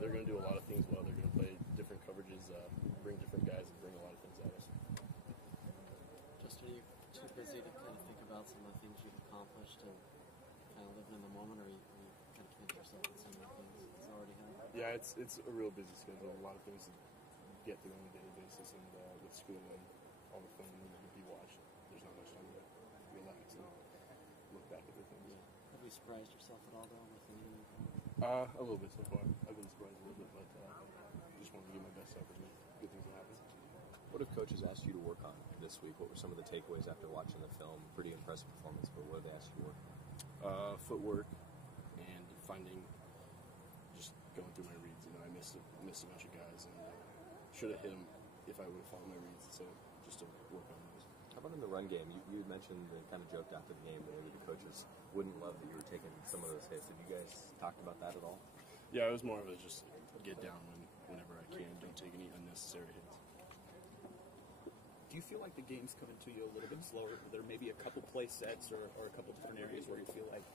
they're going to do a lot of things well. They're going to play different coverages, bring different guys, and bring a lot of things at us. Justin, are you too busy to kind of think about some of the things you've accomplished and kind of living in the moment, or are you kind of catch yourself with some of the things that's already happened? Yeah, it's a real busy schedule. A lot of things to get through on a daily basis, and with school and all the film that we watch, there's not much time to relax and look back at the things. Yeah. Have you surprised yourself at all, though, with anything? A little bit so far. I've been surprised a little bit, but just wanted to give my best effort and good things will happen. What have coaches asked you to work on this week? What were some of the takeaways after watching the film? Pretty impressive performance, but what have they asked you to work on? Footwork and finding, just going through my reads. You know, I missed a bunch of guys and should have hit them if I would have followed my reads. So just to work on those. How about in the run game? You had mentioned and kind of joked after the game that maybe the coaches wouldn't love that you were taking some of those hits. Have you guys talked about that at all? Yeah, it was more of a just get down whenever I can. Don't take any unnecessary hits. Do you feel like the game's coming to you a little bit slower? There may be a couple play sets or a couple different areas where you feel like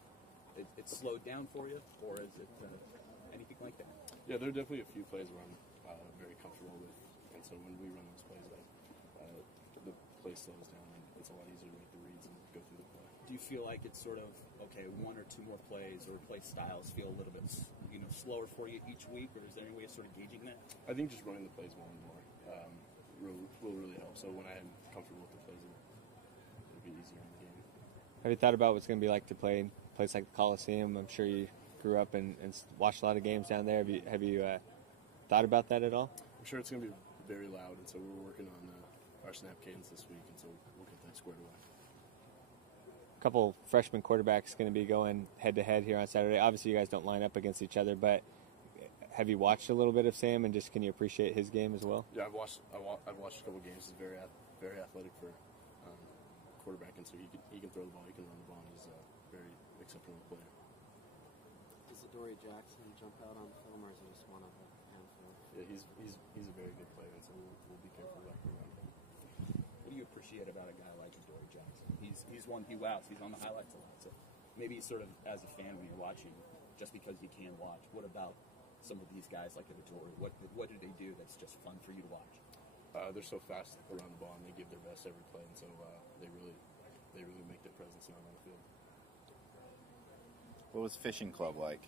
it's slowed down for you, or is it anything like that? Yeah, there are definitely a few plays where I'm very comfortable with, and so when we run those plays, the play slows down and it's a lot easier to make the reads and go through the play. Do you feel like it's sort of, okay, one or two more plays or play styles feel a little bit slower for you each week, or is there any way of sort of gauging that? I think just running the plays more and more will really help. So when I'm comfortable with the plays, it'll be easier in the game. Have you thought about what's going to be like to play in a place like the Coliseum? I'm sure you grew up and watched a lot of games down there. Have you thought about that at all? I'm sure it's going to be very loud, and so we're working on our snap cadence this week, and so we'll get that squared away. A couple freshman quarterbacks going to be going head-to-head here on Saturday. Obviously, you guys don't line up against each other, but have you watched a little bit of Sam, and just can you appreciate his game as well? Yeah, I've watched a couple games. He's very athletic for quarterback, and so he can throw the ball, he can run the ball, and he's a very exceptional player. Does Adoree Jackson jump out on film, or is he just one of a handful? Yeah, he's a very good player, and so we'll be careful back around him. What do you appreciate about a guy like Adoree Jackson? He's one, he wows, he's on the highlights a lot. So maybe sort of as a fan when you're watching, just because you can watch, what about some of these guys like Adoree? What do they do that's just fun for you to watch? They're so fast around the ball, and they give their best every play, and so they really make their presence known on the field. What was fishing club like?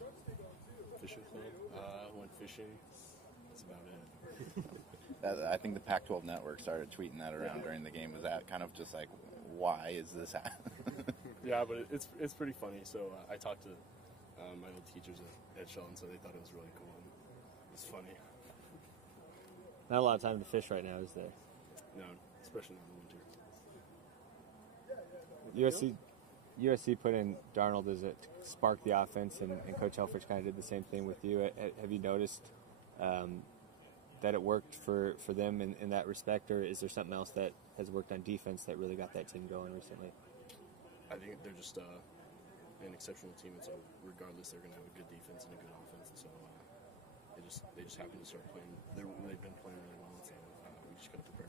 Fishing club? Went fishing. That's about it. I think the Pac-12 network started tweeting that around during the game. Was that kind of just like, why is this happening? Yeah, but it's pretty funny. So I talked to my old teachers at Sheldon, so they thought it was really cool. And it's funny. Not a lot of time to fish right now, is there? No, especially not in the winter. USC put in Darnold as it sparked the offense, and Coach Helfrich kind of did the same thing with you. Have you noticed that it worked for them in that respect, or is there something else that has worked on defense that really got that team going recently? I think they're just an exceptional team, and so regardless, they're going to have a good defense and a good offense. And so they just happen to start playing. They've been playing really well, and so we just got to prepare